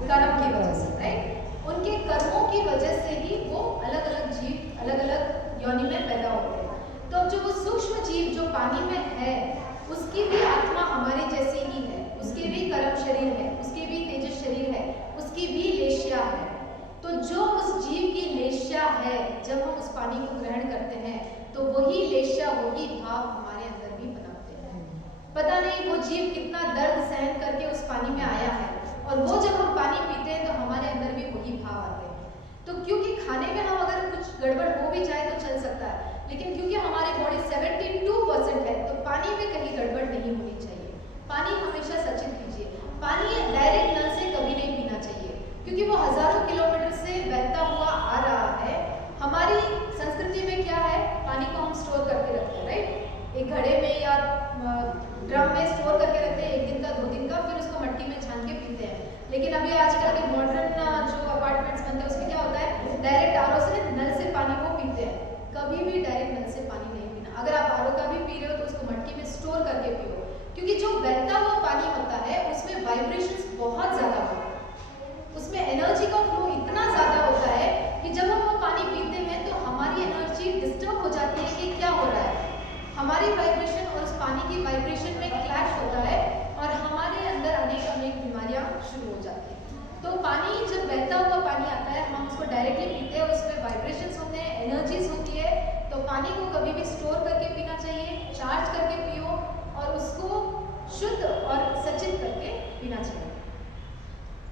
कर्म की वजह से, राइट? उनके कर्मों की वजह से ही वो अलग अलग जीव अलग अलग योनि में पैदा होते हैं। तो जो वो सूक्ष्म जीव जो पानी में है, उसकी भी आत्मा हमारे जैसी ही है, उसके भी कर्म शरीर है, उसके भी तेजस शरीर है, उसकी भी लेश्या है। तो जो उस जीव की लेश्या है, जब हम उस पानी को ग्रहण करते हैं तो वही लेश्या, वही भाव हमारे अंदर भी बनाते हैं। पता नहीं वो जीव कितना दर्द सहन करके उस पानी में आया है, और वो जब हम पानी पीते हैं तो हमारे अंदर भी वही भाव आते हैं। तो क्योंकि खाने में हम अगर कुछ गड़बड़ हो भी जाए तो चल सकता है, लेकिन क्योंकि हमारी बॉडी 72% है तो पानी में कहीं गड़बड़ नहीं होनी चाहिए। पानी हमेशा सचित पीजिए। पानी डायरेक्ट नल से कभी नहीं पीना चाहिए, क्योंकि वो हजारों किलोमीटर से बहता हुआ आ रहा है। हमारी संस्कृति में क्या है, पानी को हम स्टोर करके रखते हैं, राइट? एक घड़े में या ड्रम में स्टोर करके रखते हैं, 1 दिन का 2 दिन का, फिर उसको मट्टी में छान के पीते हैं। लेकिन अभी आजकल के मॉडर्न जो अपार्टमेंट्स बनते हैं उसमें क्या होता है, डायरेक्ट आरओ से नल से पानी को पीते हैं। कभी भी डायरेक्ट नल से पानी नहीं पीना। अगर आप आरओ का भी पी रहे हो तो उसको मट्टी में स्टोर करके पियो, क्योंकि जो बहता हुआ पानी होता है उसमें वाइब्रेशंस बहुत ज़्यादा होते हैं, उसमें एनर्जी का फ्लो इतना ज़्यादा होता है कि जब हम वो पानी पीते हैं तो हमारी एनर्जी डिस्टर्ब हो जाती है कि क्या हो रहा है। हमारी वाइब्रेशन और उस पानी की वाइब्रेशन में क्लैश होता है और हमारे अंदर अनेक बीमारियां शुरू हो जाती हैं। तो पानी जब बहता हुआ पानी आता है, हम उसको डायरेक्टली पीते हैं, उसमें वाइब्रेशंस होते हैं, एनर्जीज होती है। तो पानी को कभी भी स्टोर करके पीना चाहिए, चार्ज करके पियो और उसको शुद्ध और सचित करके पीना चाहिए।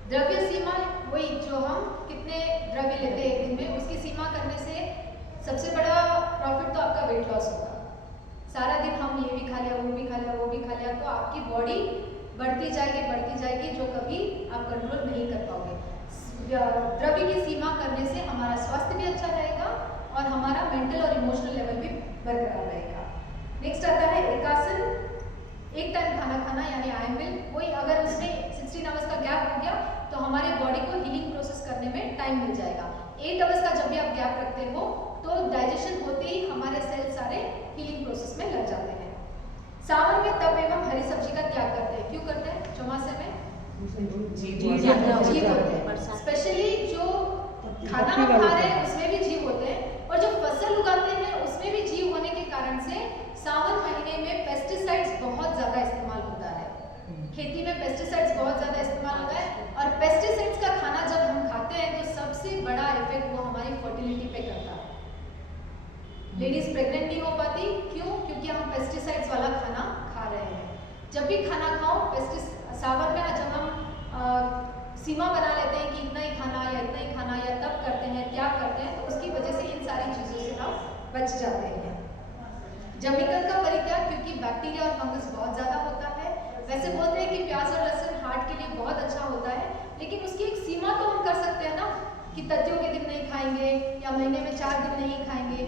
द्रव्य सीमा वही, जो हम कितने द्रव्य लेते हैं एक दिन में, उसकी सीमा करने से सबसे बड़ा प्रॉफिट तो आपका वेट लॉस होगा। सारा दिन हम ये भी खा लिया, वो भी खा लिया, वो भी खा लिया, तो आपकी बॉडी बढ़ती जाएगी, जो कभी आप कंट्रोल नहीं कर पाओगे। द्रव्य की सीमा करने से हमारा स्वास्थ्य भी अच्छा रहेगा और हमारा मेंटल और इमोशनल लेवल भी बरकरार रहेगा। नेक्स्ट आता है एकासन। एक टाइम खाना खाना यानी IML, वही अगर उसमें 16 आवर्स का गैप हो गया तो हमारे बॉडी को हीलिंग प्रोसेस करने में टाइम मिल जाएगा। 8 आवर्स का जब भी आप गैप रखते हो तो डाइजेशन होते ही हमारे सेल सारे हीलिंग प्रोसेस में लग जाते हैं। सावन में तब एवं हरी सब्जी का त्याग करते हैं। क्यों करते हैं? चौमासे में जीव होते हैं, स्पेशली जो खाना हम खा रहे हैं उसमें भी जीव होते हैं और जो फसल उगाते हैं उसमें भी जीव होने के कारण से सावन महीने में पेस्टिसाइड्स बहुत ज्यादा इस्तेमाल होता है। खेती में पेस्टिसाइड्स बहुत ज्यादा इस्तेमाल होता है और पेस्टिसाइड्स का खाना जब हम खाते हैं तो सबसे बड़ा इफेक्ट वो हमारी फर्टिलिटी पे करता है। लेडीज प्रेग्नेंट नहीं हो पाती, क्यों? क्योंकि हम पेस्टिसाइड्स वाला खाना खा रहे हैं। जब भी खाना खाओ सावन में जब हम सीमा बना लेते हैं कि इतना ही खाना या इतना ही खाना या तब करते हैं, त्याग करते हैं, तो उसकी वजह से इन सारी चीजों से हम बच जाते हैं। जमीकन का परित्याग, क्योंकि बैक्टीरिया और फंगस बहुत ज्यादा होता है। वैसे बोलते हैं कि प्याज और लहसुन हार्ट के लिए बहुत अच्छा होता है, लेकिन उसकी एक सीमा तो हम कर सकते हैं ना कि तथियों के दिन नहीं खाएंगे या महीने में 4 दिन नहीं खाएंगे।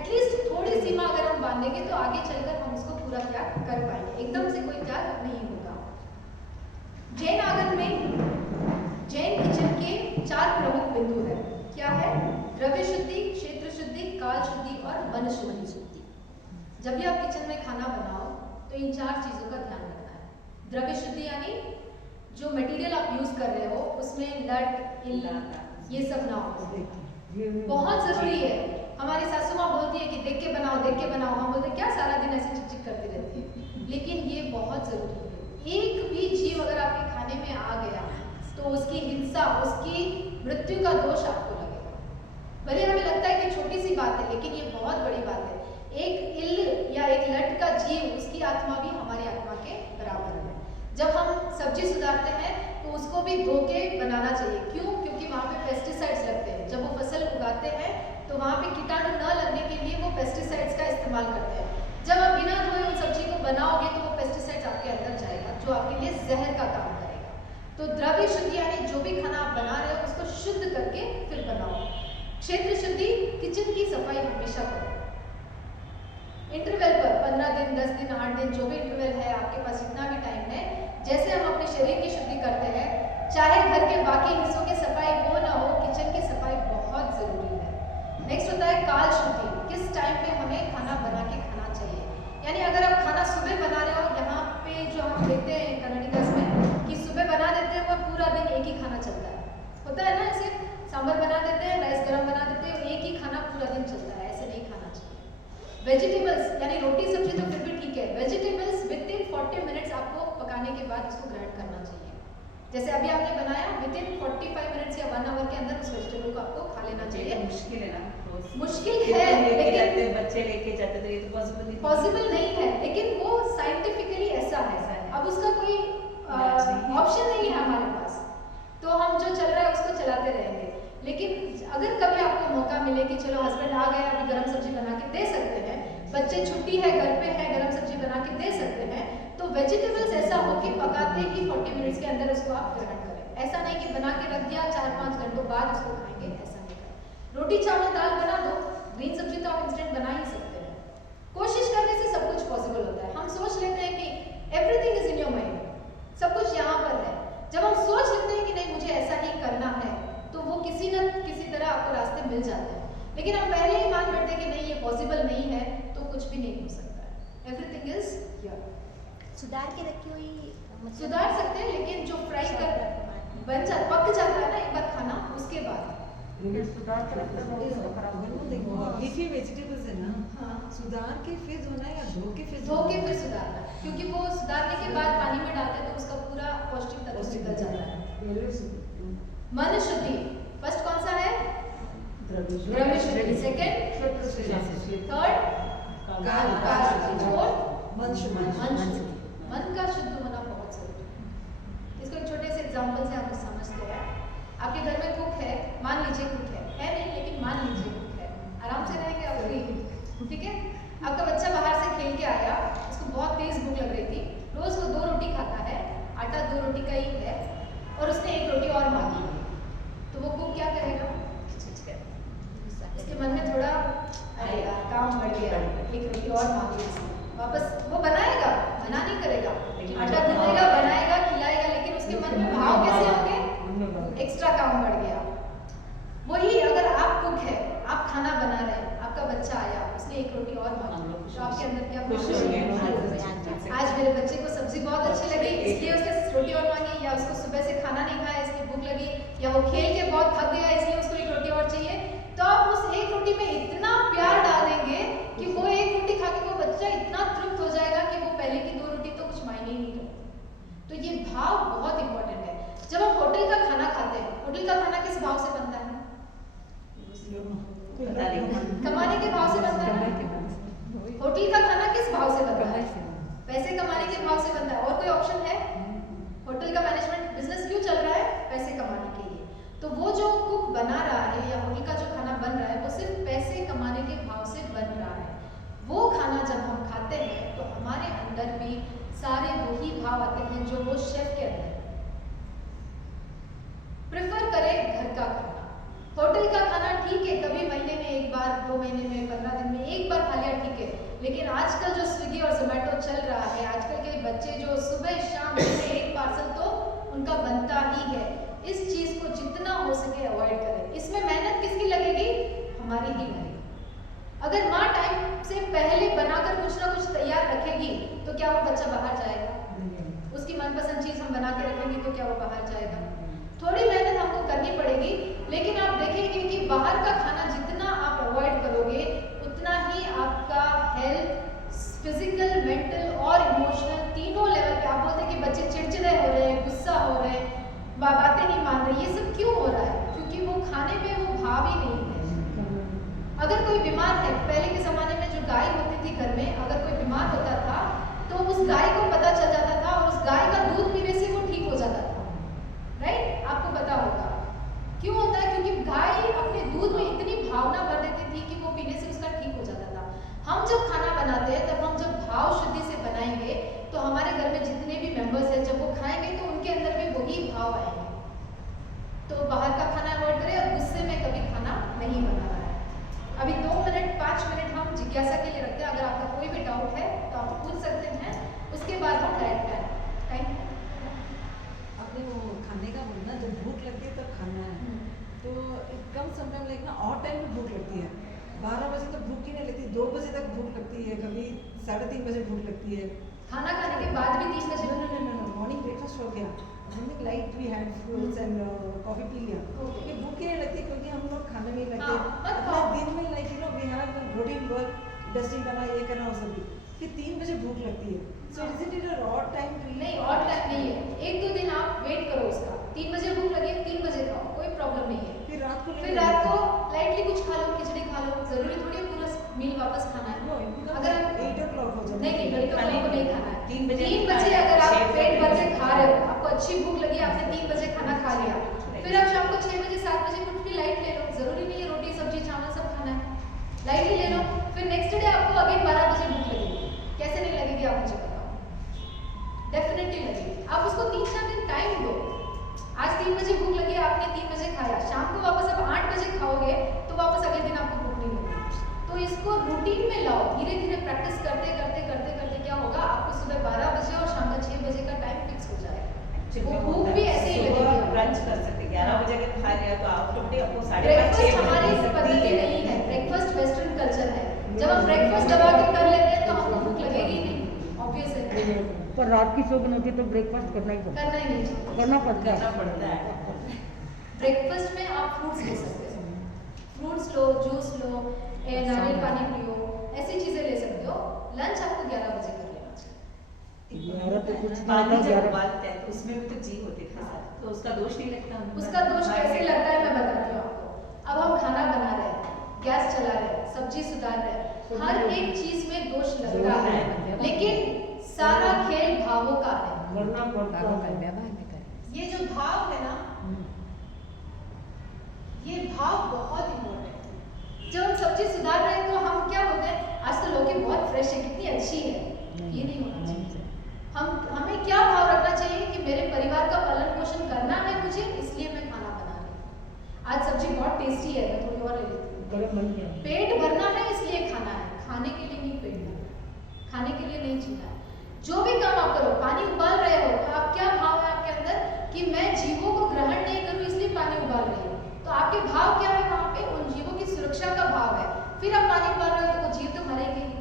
एटलीस्ट थोड़ी सीमा अगर हम बांधेंगे तो आगे चलकर हम उसको पूरा त्याग कर पाएंगे। एकदम से कोई त्याग नहीं होगा। जैन आगम में जैन किचन के 4 प्रमुख बिंदु है। क्या है? द्रव्य शुद्धि, क्षेत्र शुद्धि, काल शुद्धि और मन शुद्धि। जब भी आप किचन में खाना बनाओ तो इन 4 चीजों का ध्यान रखना है। द्रव्य शुद्धि यानी जो मटेरियल आप यूज कर रहे हो उसमें लट इल ये सब ना हो, बहुत जरूरी है। हमारी सासू माँ बोलती है कि देख के बनाओ, देख के बनाओ। हम बोलते क्या सारा दिन ऐसे चिक चिक करती रहती है, लेकिन ये बहुत जरूरी है। एक भी जीव अगर आपके खाने में आ गया तो उसकी हिंसा, उसकी मृत्यु का दोष आपको लगेगा। भले हमें लगता है कि छोटी सी बात है, लेकिन ये बहुत बड़ी बात है। एक इल या एक लट का जीव, उसकी आत्मा भी हमारी आत्मा के बराबर है। जब हम सब्जी सुधारते हैं तो उसको भी धो के बनाना चाहिए। क्यों? क्योंकि वहाँ पे पेस्टिसाइड्स लगते हैं। जब वो फसल उगाते हैं तो वहाँ पे कीटाणु न लगने के लिए वो पेस्टिसाइड्स का इस्तेमाल करते हैं। जब आप बिना धोए उन सब्जी को बनाओगे तो वो पेस्टिसाइड्स आपके अंदर जाएगा, जो आपके लिए जहर का काम करेगा। तो द्रव्य शुद्धि यानी जो भी खाना आप बना रहे हो उसको शुद्ध करके फिर बनाओ। क्षेत्र शुद्धि, किचन की सफाई हमेशा करो। इंटरवल पर 15 दिन, 10 दिन, 8 दिन, जो भी इंटरवल है आपके पास, जितना भी टाइम है, जैसे हम अपने शरीर की शुद्धि करते हैं, चाहे घर के बाकी हिस्सों की सफाई हो ना हो, किचन की सफाई बहुत जरूरी है। नेक्स्ट होता है काल शुद्धि। किस टाइम पे हमें खाना बना के खाना चाहिए? यानी अगर आप खाना सुबह बना रहे हो, यहाँ पे जो हम देखते हैं कनाडिगस में कि सुबह बना देते हैं और पूरा दिन एक ही खाना चलता है, होता है ना, ऐसे सांभर बना देते हैं, राइस गरम बना देते हैं, एक ही खाना पूरा दिन चलता है। ऐसे नहीं खाना चाहिए। वेजिटेबल्स यानी रोटी सब्जी तो फिर भी ठीक है, वेजिटेबल्स विदिन 40 मिनट्स आपको पकाने के बाद उसको ग्राइंड करना चाहिए। जैसे अभी आपने बनाया, विदिन 45 मिनट्स या 1 आवर के अंदर उस वेजिटेबल को आपको खा लेना चाहिए। मुश्किल है ना, मुश्किल है, लेकिन बच्चे लेके जाते तो ये तो पॉसिबल नहीं है, लेकिन वो साइंटिफिकली ऐसा है। अब उसका कोई ऑप्शन नहीं है हमारे पास, तो हम जो चल रहा है उसको चलाते रहेंगे। लेकिन अगर कभी आपको मौका मिले कि चलो हस्बैंड आ गए, अभी गरम सब्जी बना के दे सकते हैं, बच्चे छुट्टी है, घर पे है, गरम सब्जी बना के दे सकते हैं, तो वेजिटेबल्स ऐसा हो कि पकाते ही 40 मिनट्स के अंदर उसको आप ग्रहण करें। ऐसा नहीं कि बना के रख दिया 4-5 घंटों बाद उसको खाएंगे, ऐसा नहीं करें। रोटी चावल दाल बना दो, ग्रीन सब्जी तो आप इंस्टेंट बना ही सकते हैं। कोशिश करने से सब कुछ पॉसिबल होता है। हम सोच लेते हैं कि everything is in your mind, सब कुछ यहाँ पर है। जब हम सोच लेते हैं कि नहीं मुझे ऐसा ही करना है, तो वो किसी न किसी तरह आपको रास्ते मिल जाते हैं। लेकिन हम पहले ही मान बैठते हैं कि नहीं ये पॉसिबल नहीं है, तो कुछ भी नहीं हो सकता है। Everything is here. सुधार के रखी हुई सुधार सकते हैं, लेकिन जो फ्राई कर पक जाता है ना एक बार खाना, उसके बाद लीफी वेजिटेबल्स है ना, हाँ, सुधार के फिर धोना या धो के फिर सुधारना, क्योंकि वो सुधारने के बाद पानी में डालते हैं तो उसका पूरा पौष्टिक तत्व निकल जाता है। मन शुद्धि फर्स्ट कौन सा है? द्रव्य शुद्धि। सेकंड थर्ड काल शुद्धि। फोर्थ मन शुद्धि। मन का शुद्ध होना बहुत जरूरी है। इसको एक छोटे से एग्जांपल से आप समझते हैं। आपके घर में कुक है, मान लीजिए कुक है नहीं, लेकिन मान लीजिए कुक है, आराम से रहेंगे आप फ्री, ठीक है। आपका बच्चा बाहर से खेल के आया, उसको बहुत तेज भूख लग रही थी, रोज वो 2 रोटी खाता है, आटा 2 रोटी का ही है, और उसने 1 रोटी और मांगी, तो वो कुक क्या करेगा? उसके मन में थोड़ा काम बढ़ गया, 1 रोटी और मांगी, वापस वो बनाएगा मना नहीं करेगा, आटा गूंथेगा, बनाएगा, खिलाएगा, लेकिन उसके मन में भाव कैसे होंगे? एक्स्ट्रा काम बढ़ गया। वही अगर आप कुक है, आप खाना बना रहे हैं, आपका बच्चा आया, उसने एक रोटी और मांगी, तो आपके अंदर क्या खुशी है? आज मेरे बच्चे को सब्जी बहुत अच्छी लगी इसलिए उसने रोटी और मांगी, या उसको सुबह से खाना नहीं खाया इसलिए भूख लगी, या वो खेल के बहुत थक गया इसलिए उसको एक रोटी और चाहिए, तो आप उस एक रोटी में इतना प्यार डाल देंगे कि वो एक रोटी खा के वो बच्चा इतना तृप्त हो जाएगा कि वो पहले की 2 रोटी तो कुछ मायने ही नहीं करते। तो ये भाव बहुत इंपॉर्टेंट है। जब हम होटल का खाना खाते हैं, होटल का खाना किस भाव से बनता है? कमाने के भाव से बनता है। होटल का खाना किस भाव से बनता है? पैसे कमाने के भाव से बनता है। और कोई ऑप्शन है? होटल का मैनेजमेंट बिजनेस क्यों चल रहा है? पैसे कमाने के लिए। तो वो जो कुक बना रहा है या होटल का जो खाना बन रहा है वो सिर्फ पैसे कमाने के भाव से बन रहा है। वो खाना जब हम खाते हैं तो हमारे अंदर भी सारे वही भाव आते हैं जो वो शेफ के अंदर। प्रेफर करें घर का खाना। होटल का खाना ठीक है, कभी महीने में एक बार, 2 महीने में, 15 दिन में एक बार खा लिया ठीक है, लेकिन आजकल जो स्विगी और जोमेटो चल रहा है, आजकल के बच्चे जो सुबह शाम में एक पार्सल तो उनका बनता ही है। इस चीज को जितना हो सके अवॉइड करें। इसमें मेहनत किसकी लगेगी? हमारी ही लगेगी। अगर माँ टाइम से पहले बनाकर कुछ ना कुछ तैयार रखेगी तो क्या वो बच्चा बाहर जाएगा? उसकी मनपसंद चीज हम बना के रखेंगे तो क्या वो बाहर जाएगा? थोड़ी मेहनत हमको करनी पड़ेगी, लेकिन आप देखेंगे कि बाहर का खाना जितना आप अवॉइड करोगे उतना ही आपका हेल्थ, फिजिकल, मेंटल और इमोशनल तीनों लेवल पे। आप बोलते हैं कि बच्चे चिड़चिड़े हो रहे हैं, गुस्सा हो रहे हैं, बातें नहीं मान रहे, ये सब क्यों हो रहा है? क्योंकि वो खाने में वो भाव ही नहीं है। अगर कोई बीमार है, पहले के जमाने में जो गाय होती थी घर में, अगर कोई बीमार होता था तो उस गाय को पता चल जाता था और उस गाय का दूध पीने से वो ठीक हो जाता था। राइट? आपको पता होगा क्यों होता है? क्योंकि गाय अपने दूध में इतनी भावना भर देती थी कि वो पीने से उसका ठीक हो जाता था। हम जब खाना बनाते हैं तब हम जब भाव शुद्धि से बनाएंगे तो हमारे घर में जितने भी मेंबर्स हैं जब वो खाएंगे तो उनके अंदर भी वही भाव आएंगे। तो बाहर का खाना अवॉइड करें और गुस्से में कभी खाना नहीं बनाना है। अभी 2 मिनट 5 मिनट हम जिज्ञासा के लिए रखते हैं। अगर आपका कोई भी डाउट है तो आप पूछ सकते हैं, उसके बाद हम डायरेक्ट करें। अपने वो खाने का बोलना, जब भूख लगती है तब खाना है तो कम समय लाइक ना और टाइम में भूख लगती है। 12 बजे तक भूख ही नहीं लगती, 2 बजे तक भूख लगती है, कभी 3:30 बजे भूख लगती है। खाना खाने के बाद भी 3 बजे? नो, मॉर्निंग ब्रेकफास्ट हो गया, something light we had fruits and coffee पी लिया, ये भूख ही नहीं लगती क्योंकि हम लोग खाने नहीं लगते। अपना दिन में like you know we have routine work, dusting करना, ये करना, वो सब, फिर 3 बजे भूख लगती है। So is it a odd time? नहीं, ऑड टाइम नहीं है। 1-2 दिन आप वेट करो उसका। 3 बजे भूख लगी, 3 बजे खाओ, कोई प्रॉब्लम नहीं है। फिर रात को लाइटली कुछ खा लो, खिचड़ी खा लो, जरूरी थोड़ी है पूरा मील वापस खाना है। अगर आप 8 o'clock हो जाए, नहीं 8 o'clock को नहीं खाना है। 3 बजे अगर आप पेट भर के खा रहे हो, आपको अच्छी भूख लगी, आपने 3 बजे खाना खा लिया, फिर आप शाम को 6 बजे 7 बजे कुछ भी लाइट ले लो, जरूरी नहीं है रोटी सब्जी चावल सब खाना है, लाइटली ले लो। फिर नेक्स्ट डे आपको अगेन 12 बजे भूख लगेगी। कैसे नहीं लगेगी आप मुझे बताओ? डेफिनेटली लगेगी। आप उसको 3-4 दिन टाइम दो। आज 3 बजे भूख लगी, आपने 3 बजे खाया, शाम को वापस आप 8 बजे खाओगे तो वापस अगले दिन आपको भूख नहीं लगेगी। तो इसको रूटीन में लाओ, धीरे धीरे प्रैक्टिस करते करते करते करते क्या होगा, आपको सुबह 12 बजे और शाम का 6 बजे का टाइम फिक्स हो जाएगा। वो भूख भी ऐसे ही लगेगी। ब्रंच कर सकते, 11 बजे अगर खा लिया तो आप लोग आपको 5:30 ब्रेकफास्ट हमारी पद्धति नहीं है, ब्रेकफास्ट वेस्टर्न कल्चर है। जब हम ब्रेकफास्ट दबा के कर लेते हैं तो हमको भूख लगेगी ही नहीं, ऑब्वियस है। पर रात की शौक होती है तो ब्रेकफास्ट करना ही पड़ता करना ही नहीं चाहिए, है, करना पड़ता करना है। पड़ता है। ब्रेकफास्ट में आप फ्रूट्स ले सकते हो, फ्रूट्स लो, जूस लो, नारियल पानी पियो, ऐसी चीजें ले सकते हो। लंच आपको 11 बजे कर लेना चाहिए। हमारा तो कुछ पानी नहीं जब होता, उबालते हैं तो उसमें भी तो जीव होते हैं, तो उसका दोष नहीं लगता हमें। उसका दोष कैसे लगता है मैं बताती हूँ आपको। अब हम खाना बना रहे हैं, गैस चला रहे हैं, सब्जी सुधार रहे हैं, हर एक चीज में दोष लगता है, लेकिन सारा खेल भावों का है। करना पड़ता है। व्यवहार में करें। ये जो भाव है ना, ये भाव बहुत इम्पोर्टेंट है। जब हम सब्जी सुधार रहे हैं तो हम क्या बोलते हैं, आज तो लौकी बहुत फ्रेश है, कितनी अच्छी है, ये नहीं होना चाहिए। हमें क्या भाव रखना चाहिए कि मेरे परिवार का पालन पोषण करना है मुझे, इसलिए मैं खाना बना रही हूँ। आज सब्जी बहुत टेस्टी है, मैं थोड़ी और ले लेती हूँ। बड़े मन के पेट भरना है इसलिए खाना है, खाने के लिए नहीं पेट भरना, खाने के लिए नहीं जीना है। जो भी काम आप करो, पानी उबाल रहे हो, आप क्या भाव है आपके अंदर कि मैं जीवों को ग्रहण नहीं करूं इसलिए पानी उबाल रही हूँ, तो आपके भाव क्या है वहाँ पे? उन जीवों की सुरक्षा का भाव है। फिर आप पानी उबाल रहे हो तो वो जीव तो मरेंगे ही,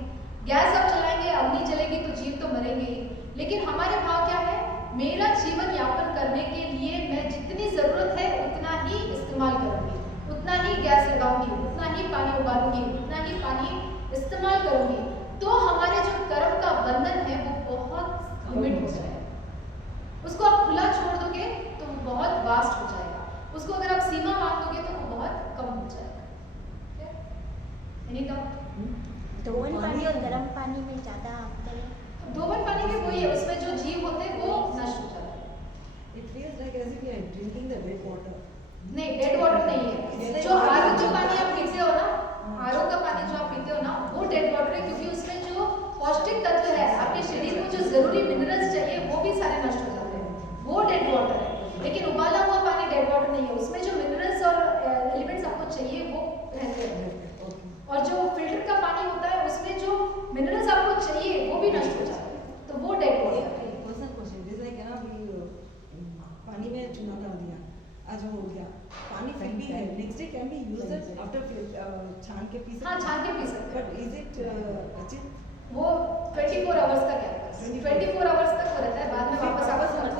गैस आप चलाएंगे, अग्नि जलेगी तो जीव तो मरेंगे ही। लेकिन हमारे भाव क्या है? मेरा जीवन यापन करने के लिए मैं जितनी जरूरत है उतना ही इस्तेमाल करूंगी, उतना ही गैस लगाऊंगी, उतना ही पानी उबालूंगी, उतना ही पानी इस्तेमाल करूंगी। तो हमारे जो कर्म का बंधन है वो बहुत लिमिट हो जाएगा। उसको आप खुला छोड़ दोगे तो वो बहुत वास्ट हो जाएगा, उसको अगर आप सीमा मान दोगे तो वो बहुत कम हो जाएगा। Any doubt? धोवन पानी और गर्म पानी में ज़्यादा अंतर है? धोवन पानी में वही है, उसमें जो जीव होते हैं वो नष्ट हो जाते हैं। It feels like as if we are drinking the red water. नहीं, डेड वाटर नहीं है। जो आरओ का पानी आप पीते हो ना, आरओ का पानी जो आप पीते हो ना, वो डेड वाटर है, क्योंकि उसमें जो पौष्टिक तत्व है, आपके शरीर को जो जरूरी मिनरल्स चाहिए वो भी सारे नष्ट हो जाते हैं, वो डेड वाटर है। लेकिन उबाला हुआ पानी डेड वाटर नहीं है, उसमें जो मिनरल्स और एलिमेंट्स आपको चाहिए वो रहते हैं। और जो फिल्टर का पानी होता है उसमें जो मिनरल्स आपको चाहिए वो भी नष्ट हो जाते हैं, तो वो डेड वाटर है। पर्सनल क्वेश्चन दिस लाइक ना भी पानी में चूना डाल दिया, आज हो गया, पानी फिर भी है, next day can be used after छान के पी सकते? हाँ, छान के पी सकते हैं। बट इज इट अचित? वो 24 आवर्स का क्या है? 24 आवर्स तक वो रहता है, बाद में वापस वापस करना है।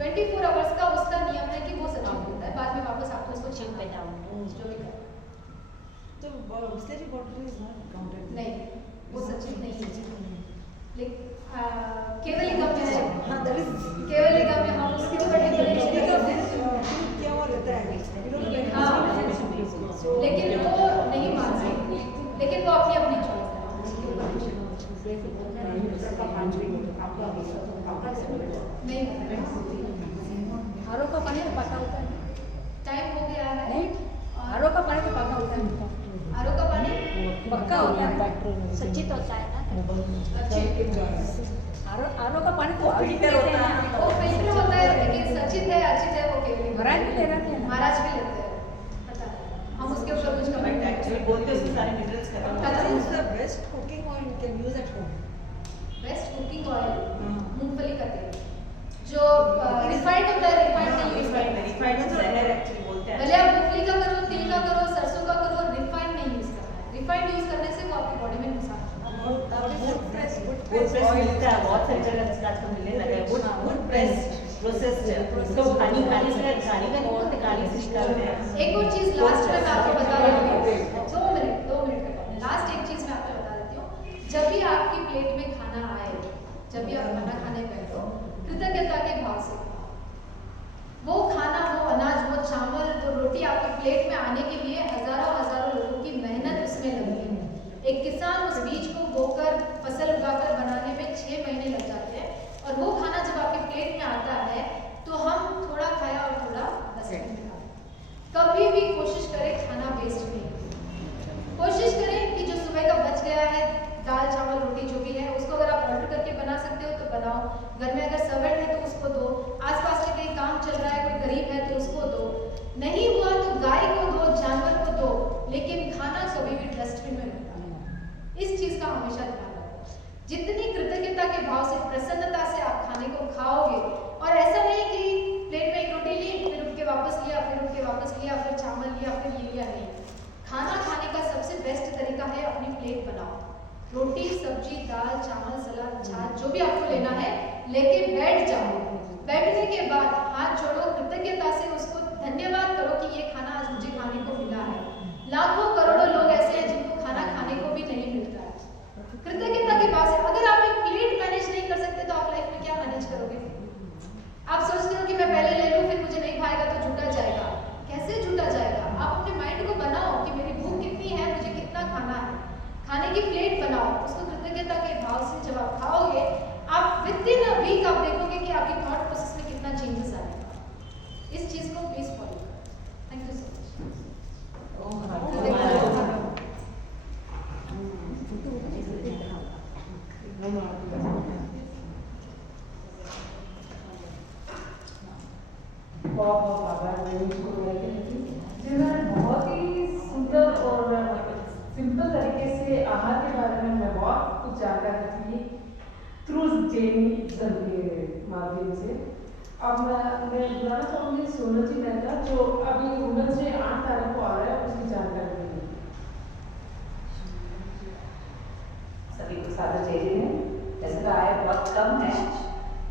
24 आवर्स का उसका नियम है कि वो सचिन होता है, बाद में वापस आपको उसको चिप पे डाउन जो भी करना है। तो Bisleri bottle is not counted? नहीं, वो सचिन नहीं है। है। लेकिन केवल एक में है, हाँ, that is केवल एक में हम उसके ऊपर डिफरेंशिएट क्या हुआ रहता है? लेकिन वो नहीं मानते, लेकिन वो अपनी अपनी चॉइस है, उसके ऊपर नहीं। आरओ का पानी तो पका होता है। टाइम हो गया है। नहीं, आरओ का पानी तो पका होता है। आरओ का पानी पक्का होता है, सचित होता है ना? आरओ का पानी तो फिल्टर होता है, वो फिल्टर होता है, लेकिन सचित है अचित है वो केवल महाराज भी ले रहे थे। महाराज भी लेते हैं, पता है, हम उसके ऊपर कुछ कमेंट एक्चुअली बोलते हैं उसमें सारे मिनरल्स खत्म हो What जाते is the best cooking oil you can use at home? Best cooking oil मूंगफली का तेल, जो रिफाइंड होता है, रिफाइंड नहीं यूज करना है। रिफाइंड जहर एक्चुअली बोलते हैं। भले आप मूंगफली का करो, तिल का करो, सरसों का करो, रिफाइंड नहीं यूज करना है। रिफाइंड यूज करने से वो आपकी बॉडी में नुकसान करता है। वुड प्रेस मिलता है, बहुत सारी जगह आजकल मिलने लगा है। वुड प्रेस प्रोसेस्ड है, तो खाने का बहुत गाली से निकालते हैं। एक और चीज लास्ट में मैं आपको बता देती हूँ, 2 मिनट का लास्ट एक चीज मैं आपको बता देती हूँ। जब भी आपकी प्लेट में खाना आए, जब भी आप खाना खाने बैठो, कृतज्ञता के भाव से खाओ। वो खाना, वो अनाज, वो चावल, वो रोटी आपकी प्लेट में आने के लिए हजारों लोगों की मेहनत उसमें लगती है। एक किसान उस बीज को बोकर फसल उगाकर बनाने में 6 महीने लग जाते हैं, और वो खाना जब आपके प्लेट में आता है तो हम थोड़ा खाया और थोड़ा डस्टबिन में खाया। कभी भी कोशिश करें खाना वेस्ट नहीं करें। कोशिश करें कि जो सुबह का बच गया है, दाल चावल रोटी जो भी है, उसको अगर आप ऑर्डर करके बना सकते हो तो बनाओ। घर में अगर सर्वेंट है तो उसको दो, आसपास में कहीं काम चल रहा है, कोई गरीब है तो उसको दो, नहीं हुआ तो गाय को दो, जानवर को दो, लेकिन खाना कभी भी डस्टबिन में मत डालो। इस चीज का हमेशा ध्यान रखो। जितनी कृतज्ञता के भाव से, प्रसन्नता से आप खाने को खाओगे, और ऐसा नहीं कि प्लेट में एक रोटी ली, फिर उठ के वापस लिया, फिर उठ के वापस लिया, फिर चावल लिया, फिर ये लिया, नहीं। खाना खाने का सबसे बेस्ट तरीका है अपनी प्लेट बनाओ। रोटी, सब्जी, दाल, चावल, सलाद, छाछ, जो भी आपको लेना है लेके बैठ जाओ। बैठने के बाद हाथ जोड़ो, कृतज्ञता से उसको धन्यवाद करो कि ये खाना आज मुझे खाने को मिला है। लाखों करोड़ों लोग ऐसे हैं जिनको खाना खाने को भी नहीं मिलता है। कृतज्ञता के भाव से अगर आप एक प्लेट मैनेज नहीं कर सकते तो आप लाइफ में क्या मैनेज करोगे? आप सोचते हो कि मैं पहले ले लूं, फिर मुझे नहीं खाएगा तो झूठा जाएगा। कैसे झूठा जाएगा? आप अपने माइंड को बनाओ कि मेरी भूख कितनी है, मुझे कितना खाना है। खाने की प्लेट बनाओ, उसको कृतज्ञता के भाव से जब आप खाओगे, आप विदिन अ वीक आप देखोगे कि आपकी थॉट प्रोसेस में कितना चेंजेस आएगा। इस चीज को प्लीज फॉलो करो। थैंक यू सो बहुत ही सुंदर और सिंपल तरीके से आहार के बारे में मैं बहुत कुछ जानकारी थी थ्रू जैनिज्म के माध्यम से। अब मैं बुलाना चाहूँगी सोनू जी मेहता जो अभी वुमेन्स डे 8 तारीख को आ रहा है, उसकी जानकारी देंगे। सभी को सादर जय जय है। वैसे तो आय बहुत कम है,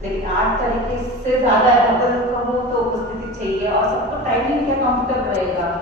लेकिन 8 तरीके से ज़्यादा अगर कम हो तो उपस्थिति चाहिए और सबको टाइमिंग क्या कंफर्टेबल रहेगा।